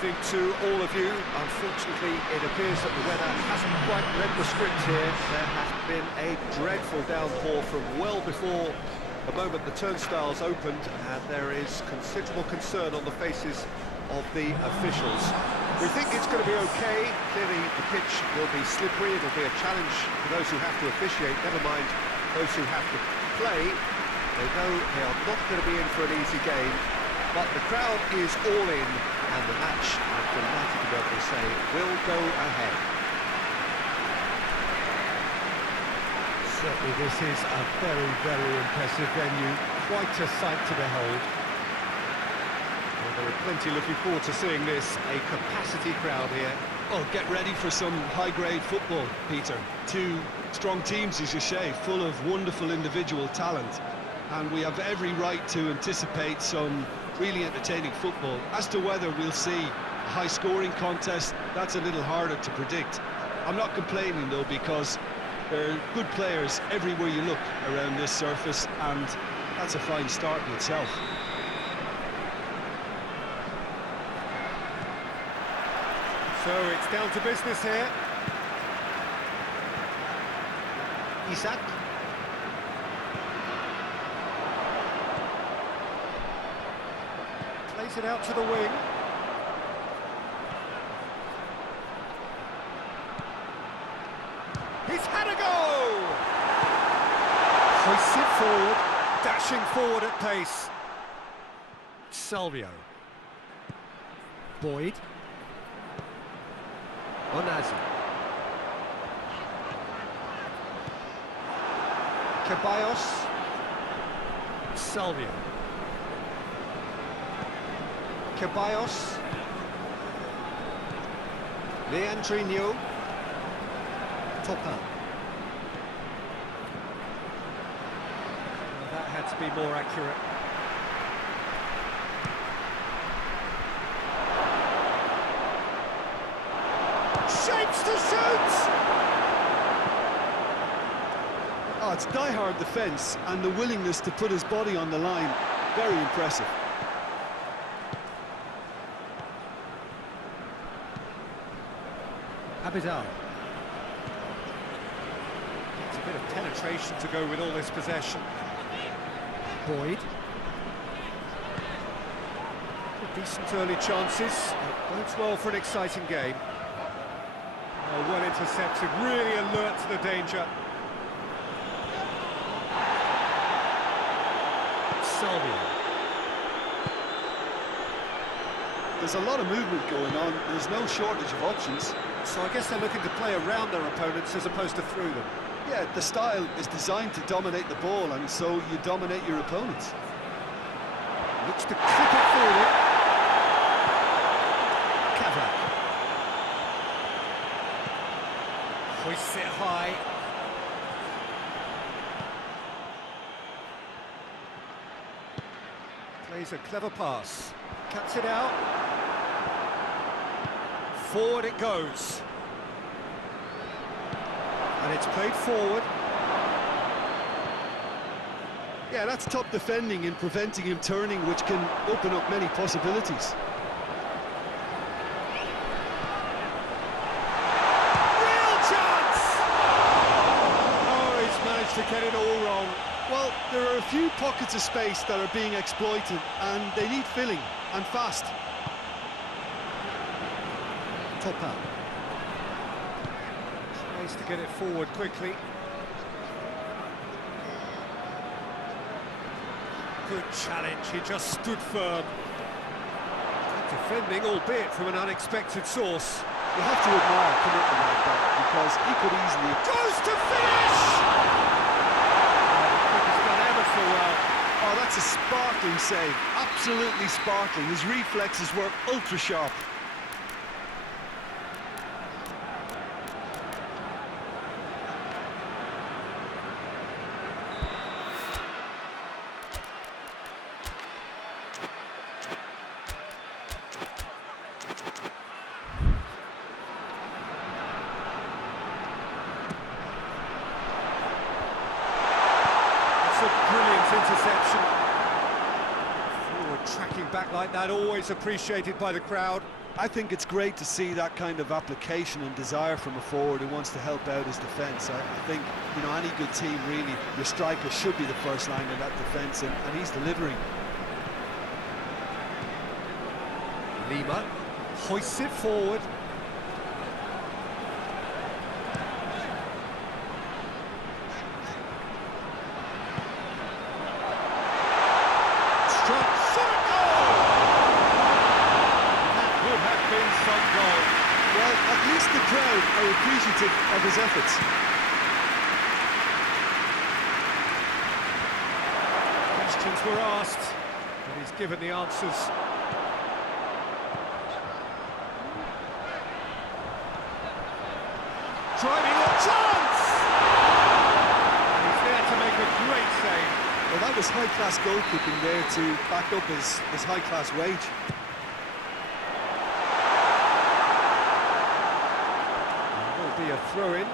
evening to all of you. Unfortunately, it appears that the weather hasn't quite read the script here. There has been a dreadful downpour from well before the moment the turnstiles opened, and there is considerable concern on the faces of the officials. We think it's going to be okay. Clearly, the pitch will be slippery. It'll be a challenge for those who have to officiate, never mind those who have to play. They know they are not going to be in for an easy game. But the crowd is all in, and the match, I'm delighted to be able to say, will go ahead. Certainly this is a very, very impressive venue. Quite a sight to behold. Well, there are plenty looking forward to seeing this. A capacity crowd here. Well, get ready for some high-grade football, Peter. Two strong teams, as you say, full of wonderful individual talent. And we have every right to anticipate some really entertaining football. As to whether we'll see a high-scoring contest, that's a little harder to predict. I'm not complaining, though, because there are good players everywhere you look around this surface, and that's a fine start in itself. So it's down to business here. Isak. Plays it out to the wing. He's had a go! Hoists it forward, dashing forward at pace. Salvio. Boyd. Onazi. Ceballos. Salvio. Ceballos. Leandrinho. Topper. That had to be more accurate. Shapes to shoot! Oh, it's die-hard defence and the willingness to put his body on the line. Very impressive. Abidal. It's a bit of penetration to go with all this possession. Boyd. Decent early chances. It bodes well for an exciting game. Oh, well intercepted, really alert to the danger. Salvio. There's a lot of movement going on. There's no shortage of options. So I guess they're looking to play around their opponents as opposed to through them. Yeah, the style is designed to dominate the ball, and so you dominate your opponents. Looks to clip it forward. Cavak. Hoists it high. Plays a clever pass. Cuts it out. Forward it goes. And it's played forward. Yeah, that's top defending and preventing him turning, which can open up many possibilities. Real chance! Oh, he's managed to get it all wrong. Well, there are a few pockets of space that are being exploited, and they need filling, and fast. Topper. Tries to get it forward quickly. Good challenge, he just stood firm. Good defending, albeit from an unexpected source. You have to admire commitment like that, because he could easily... Goes to finish! Oh, he's done ever so well. Oh, that's a sparkling save. Absolutely sparkling. His reflexes were ultra-sharp. Interception. Forward tracking back like that, always appreciated by the crowd. I think it's great to see that kind of application and desire from a forward who wants to help out his defence. I think, you know, any good team, really, your striker should be the first line of that defence, and he's delivering. Lima hoists it forward. Well, at least the crowd are appreciative of his efforts. Questions were asked, but he's given the answers. Driving a chance! And he's there to make a great save. Well, that was high-class goalkeeping there to back up his high-class wage. Be a throw-in.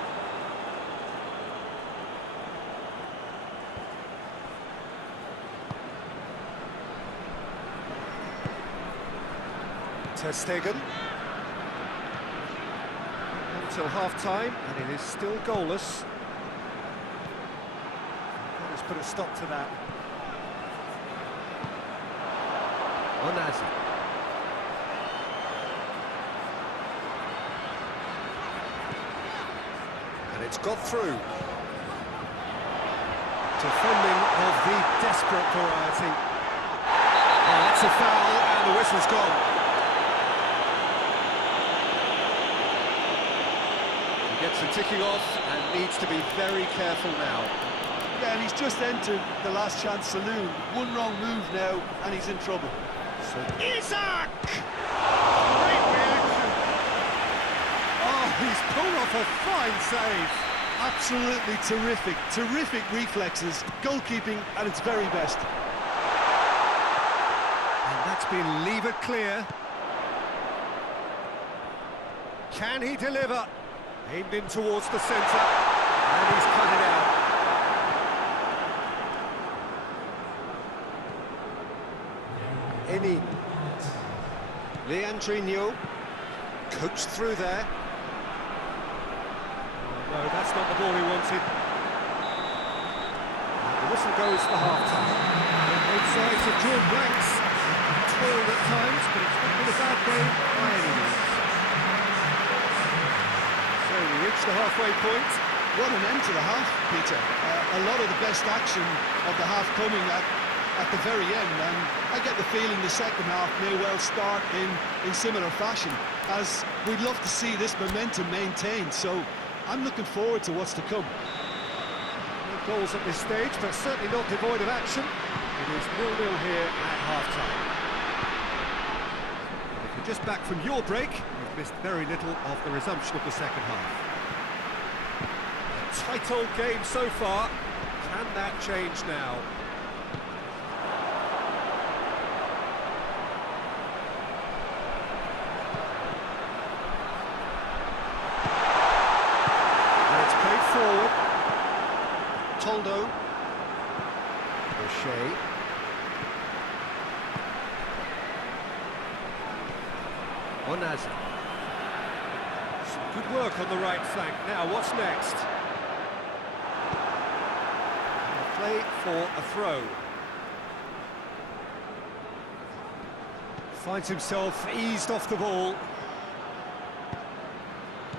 Ter Stegen. Until half-time, and it is still goalless. Let's put a stop to that. Onazi. And it's got through. Defending of the desperate variety. Oh, that's a foul, and the whistle's gone. He gets the ticking off and needs to be very careful now. Yeah, and he's just entered the last chance saloon. One wrong move now, and he's in trouble. So Isaac! Great reaction. Oh, he's pulled off a fine save. Absolutely terrific, terrific reflexes, goalkeeping at its very best. And that's been levered clear. Can he deliver? Aimed in towards the centre, and he's cut it out. Enin. Leandrinho coached through there. No, that's not the ball he wanted. The whistle goes for half-time. Both sides have drawn blanks. Toiled at times, but it's not been a bad game by any means. So we reach the halfway point. What an end to the half, Peter. A lot of the best action of the half coming at the very end, and I get the feeling the second half may well start in similar fashion, as we'd love to see this momentum maintained. So I'm looking forward to what's to come. No goals at this stage, but certainly not devoid of action. It is 0-0 here at half-time. If you're just back from your break, you've missed very little of the resumption of the second half. A tight old game so far. Can that change now? Forward, Toldo, O'Shea, Onazi. Some good work on the right flank. Now, what's next? A play for a throw. Finds himself eased off the ball.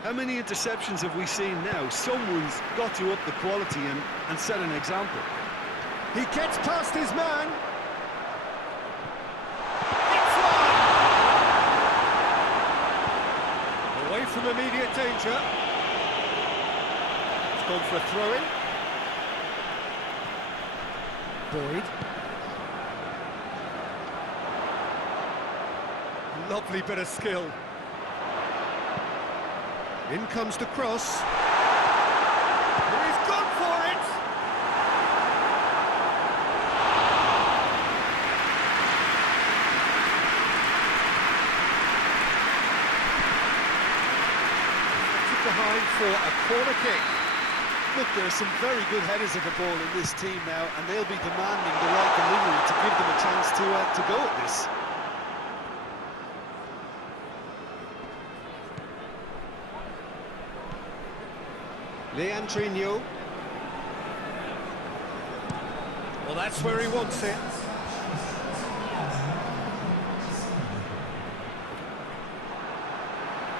How many interceptions have we seen now? Someone's got to up the quality and set an example. He gets past his man. It's one! Away from immediate danger. It's gone for a throw-in. Boyd. Lovely bit of skill. In comes the cross. And he's gone for it! Behind for a corner kick. Look, there are some very good headers of the ball in this team now, and they'll be demanding the right delivery to give them a chance to go at this. Leandrinho. Well, that's where he wants it.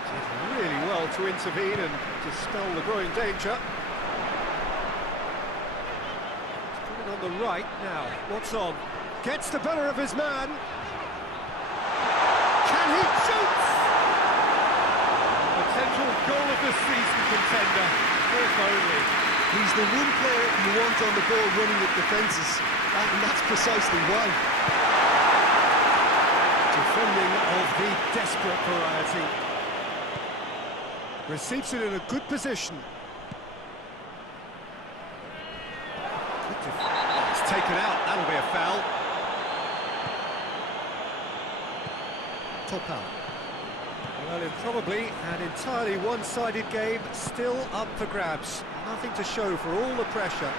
Did really well to intervene and dispel the growing danger. He's coming on the right now. What's on? Gets the better of his man. Can he shoot? Potential goal of the season contender. If only. He's the one player you want on the ball running at defences, and that's precisely why. Defending of the desperate variety. Receives it in a good position. It's taken out, that'll be a foul. Top out. Well, in probably an entirely one-sided game, still up for grabs. Nothing to show for all the pressure.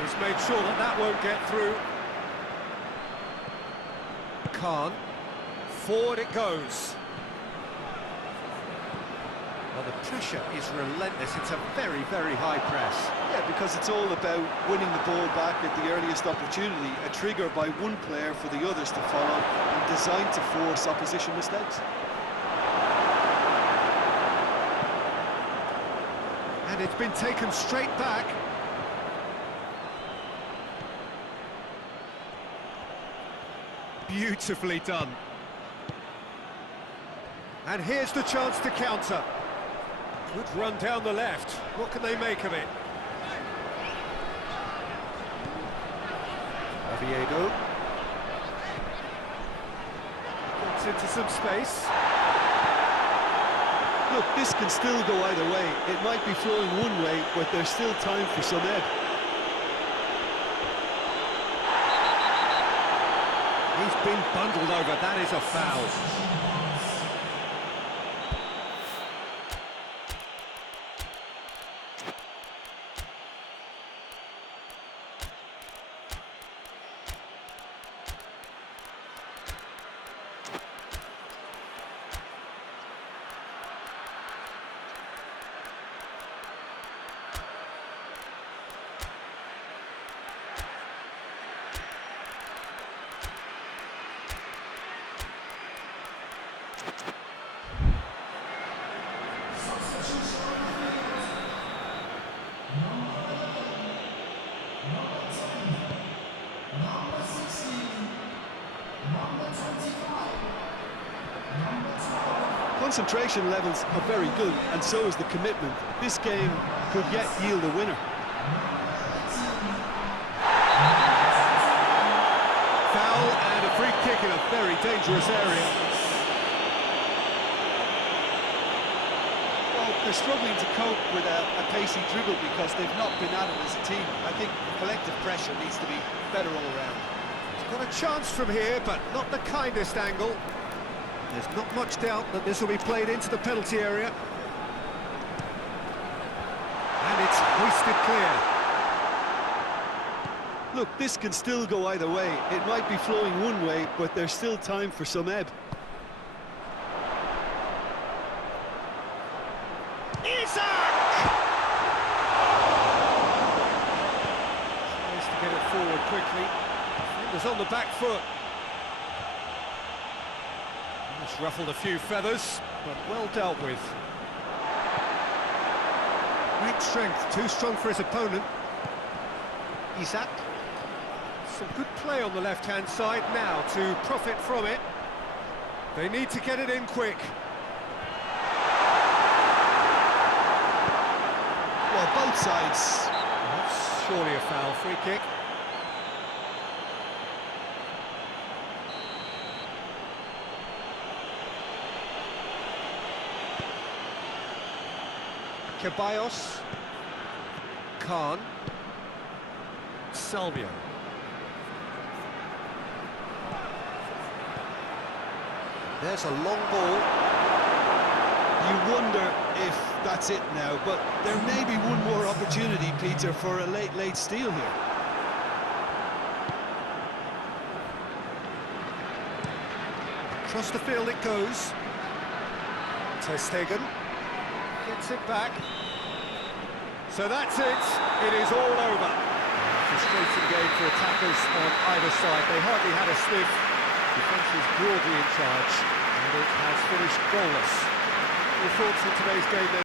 He's made sure that that won't get through. Khan. Forward it goes. Well, the pressure is relentless. It's a very, very high press. Yeah, because it's all about winning the ball back at the earliest opportunity, a trigger by one player for the others to follow, and designed to force opposition mistakes. And it's been taken straight back. Beautifully done. And here's the chance to counter. Good run down the left. What can they make of it? Oviedo. Gets into some space. Look, this can still go either way. It might be flowing one way, but there's still time for some ebb. He's been bundled over. That is a foul. Concentration levels are very good, and so is the commitment. This game could yet yield a winner. Foul and a free kick in a very dangerous area. Well, they're struggling to cope with a pacey dribble because they've not been at it as a team. I think collective pressure needs to be better all around. He's got a chance from here, but not the kindest angle. There's not much doubt that this will be played into the penalty area. And it's hoisted clear. Look, this can still go either way. It might be flowing one way, but there's still time for some ebb. Isak! Tries to get it forward quickly. Defender's on the back foot. Just ruffled a few feathers, but well dealt with. Great strength, too strong for his opponent. Isak. Some good play on the left-hand side now to profit from it. They need to get it in quick. Well, both sides. That's surely a foul. Free kick. Ceballos, Khan, Salvio. There's a long ball. You wonder if that's it now, but there may be one more opportunity, Peter, for a late steal here. Across the field it goes. Ter Stegen. Gets it back. So that's it. It is all over. Frustrating game for attackers on either side. They hardly had a sniff. Defence is broadly in charge, and it has finished goalless. Your thoughts on today's game then?